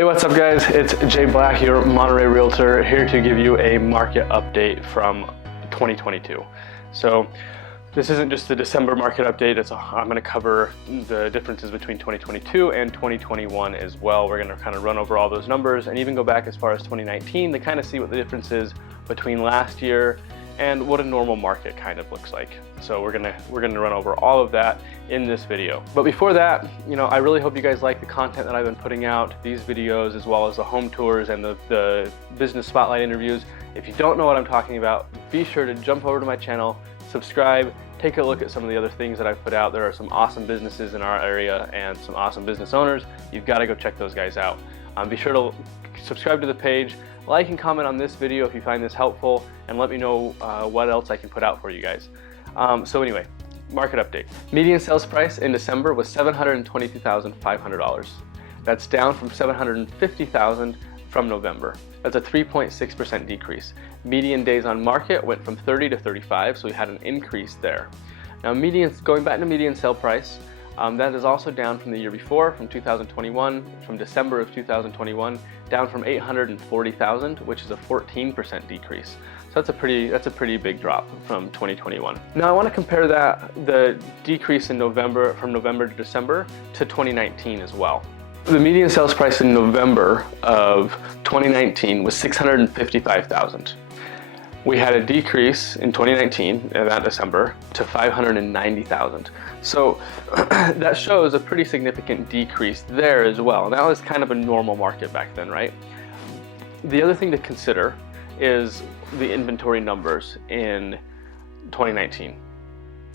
Hey, what's up guys? It's Jay Black, your Monterey Realtor, here to give you a market update from 2022. So this isn't just the December market update, I'm going to cover the differences between 2022 and 2021 as well. We're going to kind of run over all those numbers and even go back as far as 2019 to kind of see what the difference is between last year and what a normal market kind of looks like. So we're gonna run over all of that in this video. But before that, I really hope you guys like the content that I've been putting out, these videos, as well as the home tours and the business spotlight interviews. If you don't know what I'm talking about, be sure to jump over to my channel, subscribe, take a look at some of the other things that I've put out. There are some awesome businesses in our area and some awesome business owners. You've got to go check those guys out. Be sure to subscribe to the page, like and comment on this video if you find this helpful, and let me know what else I can put out for you guys. So anyway, market update. Median sales price in December was $722,500. That's down from $750,000 from November. That's a 3.6% decrease. Median days on market went from 30 to 35, so we had an increase there. Now going back to median sale price, that is also down from the year before, from 2021, from December of 2021, down from $840,000, which is a 14% decrease. So that's a pretty big drop from 2021. Now I want to compare the decrease in November, from November to December, to 2019 as well. The median sales price in November of 2019 was $655,000. We had a decrease in 2019, that December, to $590,000. So that shows a pretty significant decrease there as well. That was kind of a normal market back then, right? The other thing to consider is the inventory numbers in 2019.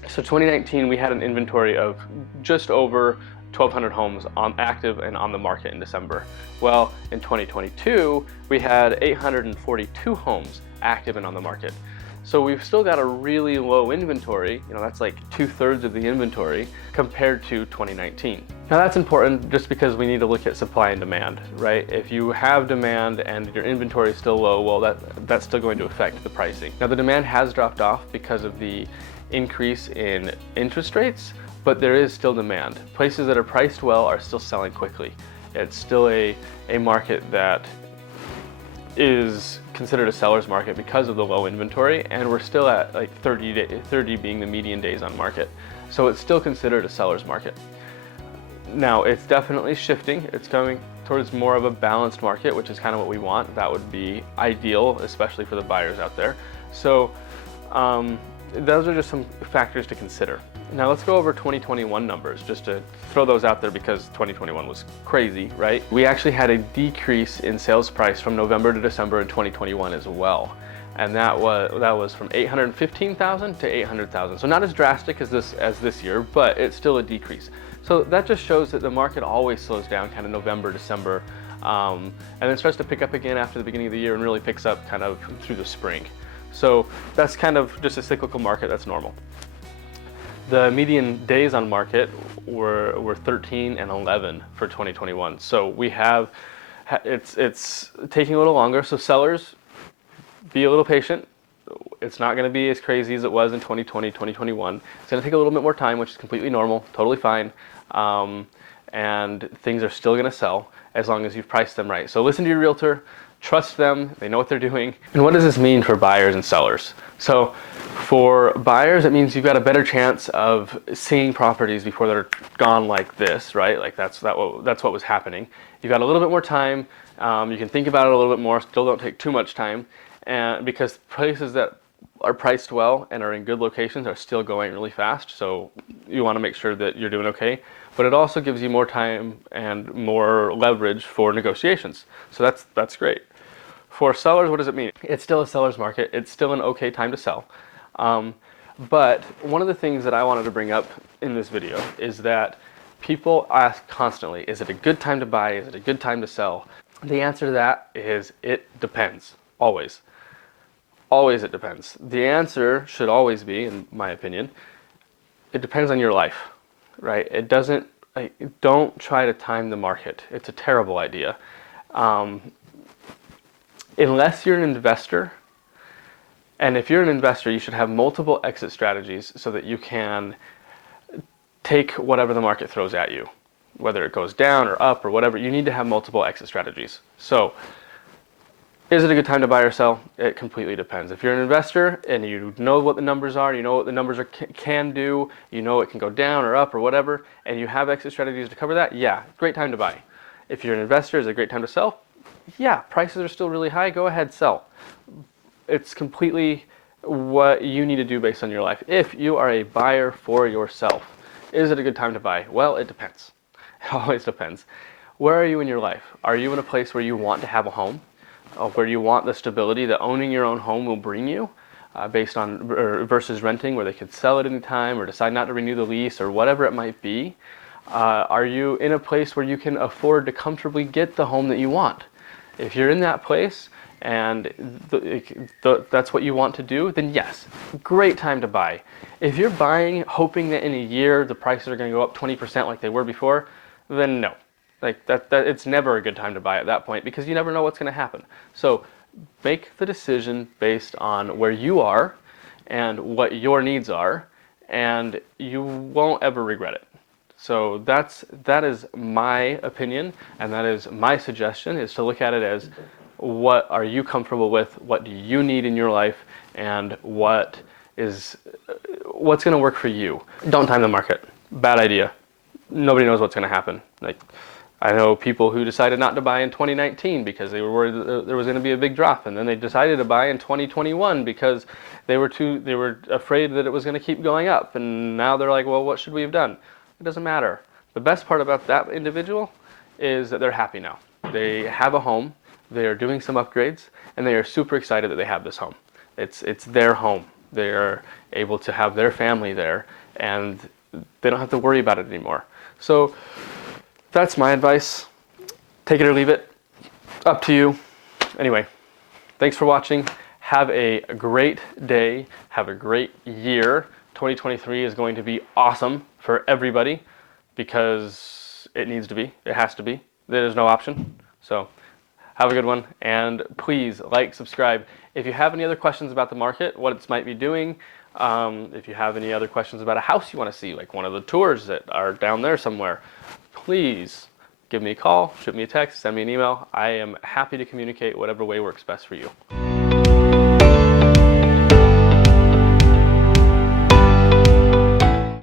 So 2019, we had an inventory of just over 1,200 homes active and on the market in December. Well, in 2022, we had 842 homes active and on the market. So we've still got a really low inventory, that's like 2/3 of the inventory compared to 2019. Now that's important just because we need to look at supply and demand, right? If you have demand and your inventory is still low, well that's still going to affect the pricing. Now the demand has dropped off because of the increase in interest rates, but there is still demand. Places that are priced well are still selling quickly. It's still a market that is considered a seller's market because of the low inventory, and we're still at like 30 being the median days on market. So it's still considered a seller's market. Now it's definitely shifting. It's coming towards more of a balanced market, which is kind of what we want. That would be ideal, especially for the buyers out there. So those are just some factors to consider. Now let's go over 2021 numbers, just to throw those out there because 2021 was crazy, right? We actually had a decrease in sales price from November to December in 2021 as well. And that was from $815,000 to $800,000. So not as drastic as this year, but it's still a decrease. So that just shows that the market always slows down kind of November, December, and then starts to pick up again after the beginning of the year and really picks up kind of through the spring. So that's kind of just a cyclical market, that's normal. The median days on market were 13 and 11 for 2021. So we have, it's taking a little longer. So sellers, be a little patient. It's not going to be as crazy as it was in 2020, 2021. It's going to take a little bit more time, which is completely normal, totally fine. And things are still going to sell as long as you've priced them right. So listen to your realtor, trust them, they know what they're doing. And what does this mean for buyers and sellers? So for buyers, it means you've got a better chance of seeing properties before they're gone like this, right? Like that's what was happening. You've got a little bit more time. You can think about it a little bit more. Still don't take too much time, and because places that are priced well and are in good locations are still going really fast. So you want to make sure that you're doing okay. But it also gives you more time and more leverage for negotiations. So that's great. For sellers, what does it mean? It's still a seller's market. It's still an okay time to sell. But one of the things that I wanted to bring up in this video is that people ask constantly, is it a good time to buy? Is it a good time to sell? The answer to that is it depends, always. Always it depends. The answer should always be, in my opinion, it depends on your life, right? It doesn't, don't try to time the market. It's a terrible idea. Unless you're an investor, and if you're an investor, you should have multiple exit strategies so that you can take whatever the market throws at you. whether it goes down or up or whatever, you need to have multiple exit strategies. So is it a good time to buy or sell? It completely depends. If you're an investor and you know what the numbers are, you know what the numbers can do, you know it can go down or up or whatever, and you have exit strategies to cover that, yeah, great time to buy. If you're an investor, is it a great time to sell? Yeah, prices are still really high, go ahead, sell. It's completely what you need to do based on your life. If you are a buyer for yourself, is it a good time to buy? Well, it depends. It always depends. Where are you in your life? Are you in a place where you want to have a home? Where you want the stability that owning your own home will bring you, based on versus renting, where they could sell at any time or decide not to renew the lease or whatever it might be? Are you in a place where you can afford to comfortably get the home that you want? If you're in that place and that's what you want to do, then yes, great time to buy. If you're buying hoping that in a year the prices are going to go up 20% like they were before, then no. Like that it's never a good time to buy at that point, because you never know what's going to happen. So make the decision based on where you are and what your needs are, and you won't ever regret it. So that is my opinion, and that is my suggestion, is to look at it as, what are you comfortable with, what do you need in your life, and what's going to work for you. Don't time the market. Bad idea. Nobody knows what's going to happen. Like, I know people who decided not to buy in 2019 because they were worried that there was going to be a big drop, and then they decided to buy in 2021 because they were afraid that it was going to keep going up, and now they're like, well, what should we have done? It doesn't matter. The best part about that individual is that they're happy now. They have a home, they are doing some upgrades, and they are super excited that they have this home. It's their home. They are able to have their family there, and they don't have to worry about it anymore. So that's my advice. Take it or leave it. Up to you. Anyway, thanks for watching. Have a great day. Have a great year. 2023 is going to be awesome for everybody, because it needs to be. It has to be. There's no option. So have a good one, and please like, subscribe. If you have any other questions about the market, what it might be doing, if you have any other questions about a house you want to see, like one of the tours that are down there somewhere, please give me a call, shoot me a text, send me an email. I am happy to communicate whatever way works best for you.